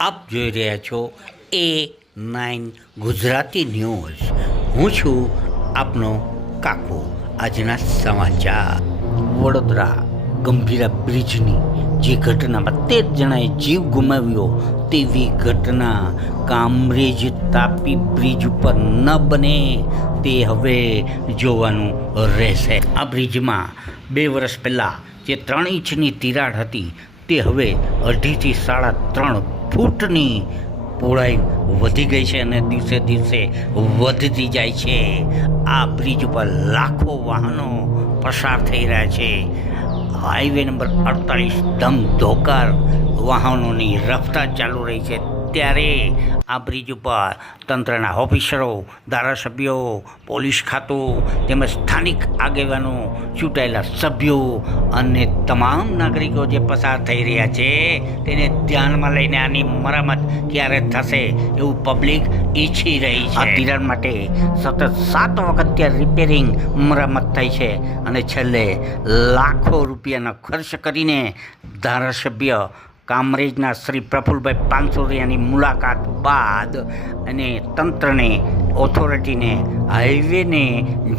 આપ જોઈ રહ્યા છો એ નાઇન ગુજરાતી ન્યૂઝ. હું છું આપનો કાકો. આજના સમાચાર. વડોદરા ગંભીરા બ્રિજની જે ઘટનામાં તેર જણાએ જીવ ગુમાવ્યો તેવી ઘટના કામરેજ તાપી બ્રિજ ઉપર ન બને તે હવે જોવાનું રહેશે. આ બ્રિજમાં બે વર્ષ પહેલાં જે ત્રણ ઇંચની તિરાડ હતી તે હવે અઢીથી સાડા ત્રણ ફૂટની પહોળાઈ વધી ગઈ છે અને દિવસે દિવસે વધતી જાય છે. આ બ્રિજ ઉપર લાખો વાહનો પસાર થઈ રહ્યા છે. હાઈવે નંબર અડતાલીસ દમ ધોકાર વાહનોની રફતાર ચાલુ રહી છે. ત્યારે આ બ્રિજ ઉપર તંત્રના ઓફિસરો, ધારાસભ્યો, પોલીસ ખાતું તેમજ સ્થાનિક આગેવાનો, ચૂંટાયેલા સભ્યો અને તમામ નાગરિકો જે પસાર થઈ રહ્યા છે તેને ધ્યાનમાં લઈને આની મરામત ક્યારે થશે એવું પબ્લિક ઈચ્છી રહી છે. આ માટે સતત સાત વખત ત્યાં રિપેરિંગ મરામત થઈ છે અને છેલ્લે લાખો રૂપિયાનો ખર્ચ કરીને ધારાસભ્ય કામરેજના શ્રી પ્રફુલભાઈ પાનસુરિયાની મુલાકાત બાદ અને તંત્રને ઓથોરિટીને હાઈવેને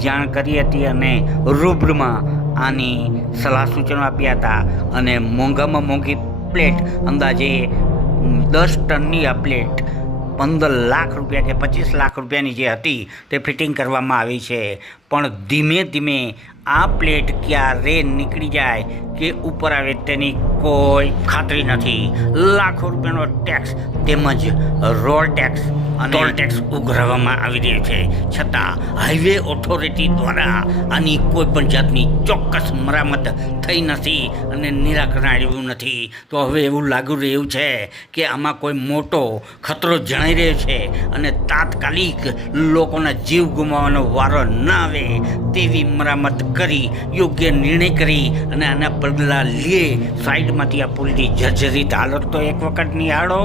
જાણ કરી હતી અને રૂબરૂમાં આની સલાહ સૂચનો આપ્યા હતા અને મોંઘામાં મોંઘી પ્લેટ અંદાજે દસ ટનની આ પ્લેટ પંદર લાખ રૂપિયા કે પચીસ લાખ રૂપિયાની જે હતી તે ફિટિંગ કરવામાં આવી છે. પણ ધીમે ધીમે આ પ્લેટ ક્યારે નીકળી જાય કે ઉપર આવે તેની કોઈ ખાતરી નથી. લાખો રૂપિયાનો ટેક્સ તેમજ રોડ ટેક્સ અને ટોલ ટેક્સ ઉઘરાવવામાં આવી રહ્યો છે. છતાં હાઈવે ઓથોરિટી દ્વારા આની કોઈ પણ જાતની ચોક્કસ મરામત થઈ નથી અને નિરાકરણ આવ્યું નથી. તો હવે એવું લાગુ રહ્યું છે કે આમાં કોઈ મોટો ખતરો જણાઈ રહ્યો છે અને તાત્કાલિક લોકોના જીવ ગુમાવવાનો વારો ન આવે. તેવી મરામત કરી યોગ્ય નિર્ણય કરી અને આના પગલાં લે સાઈડમાંથી આ પુલની જર્જરિત હાલત તો એક વખત નિહાળો.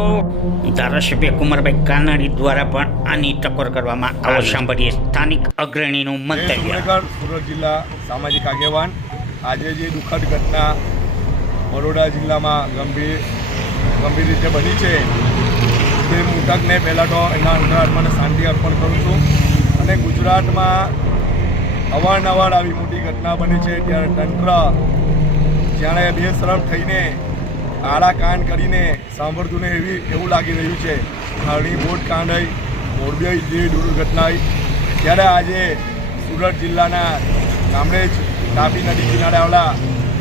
ધારાસભ્ય કુમારભાઈ કાનાણી દ્વારા પણ આની ટકોર કરવામાં આવો. સાંભળીએ સ્થાનિક અગ્રણીનું મંતવ્ય. સુરત જિલ્લા સામાજિક આગેવાન. આજે જે દુઃખદ ઘટના બરોડા જિલ્લામાં ગંભીર ગંભીર રીતે બની છે તે મૃતકને પહેલાં તો એના અંતરાત્માને શાંતિ અર્પણ કરું છું. અને ગુજરાતમાં અવારનવાર આવી મોટી ઘટના બની છે ત્યારે તંત્ર જ્યારે બેશરમ થઈને આડા કાન કરીને સાંભળતું ને એવી એવું લાગી રહ્યું છે. હરણી બોટ કાંડઈ મોરબી જેવી દુર્ઘટના ત્યારે આજે સુરત જિલ્લાના કામરેજ તાપી નદી કિનારે આવેલા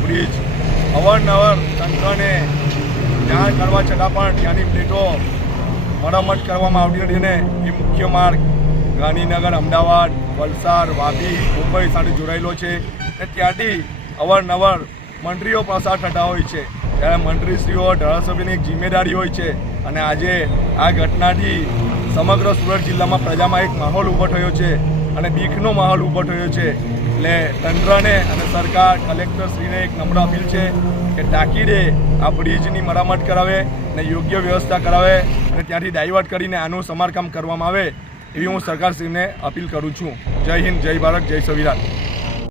બ્રિજ. અવારનવાર તંત્રને જાણ કરવા છતાં પણ ત્યાંની પ્લેટો મરામત કરવામાં આવતી હતી અને એ મુખ્ય માર્ગ ગાંધીનગર, અમદાવાદ વલસાડ, વાપી, મુંબઈ સાથે જોડાયેલો છે અને ત્યાંથી અવારનવાર મંત્રીઓ પસાર થતા હોય છે. ત્યારે મંત્રીશ્રીઓ, ધારાસભ્યની એક જિમ્મેદારી હોય છે અને આજે આ ઘટનાથી સમગ્ર સુરત જિલ્લામાં પ્રજામાં એક માહોલ ઊભો થયો છે અને બીકનો માહોલ ઊભો થયો છે. એટલે તંત્રને અને સરકાર, કલેક્ટરશ્રીને એક નમ્ર અપીલ છે કે તાકીદે આ બ્રિજની મરામત કરાવે અને યોગ્ય વ્યવસ્થા કરાવે અને ત્યાંથી ડાયવર્ટ કરીને આનું સમારકામ કરવામાં આવે. એવી હું સરકારશ્રીને અપીલ કરું છું. જય હિન્દ જય ભારત જય સંવિધાન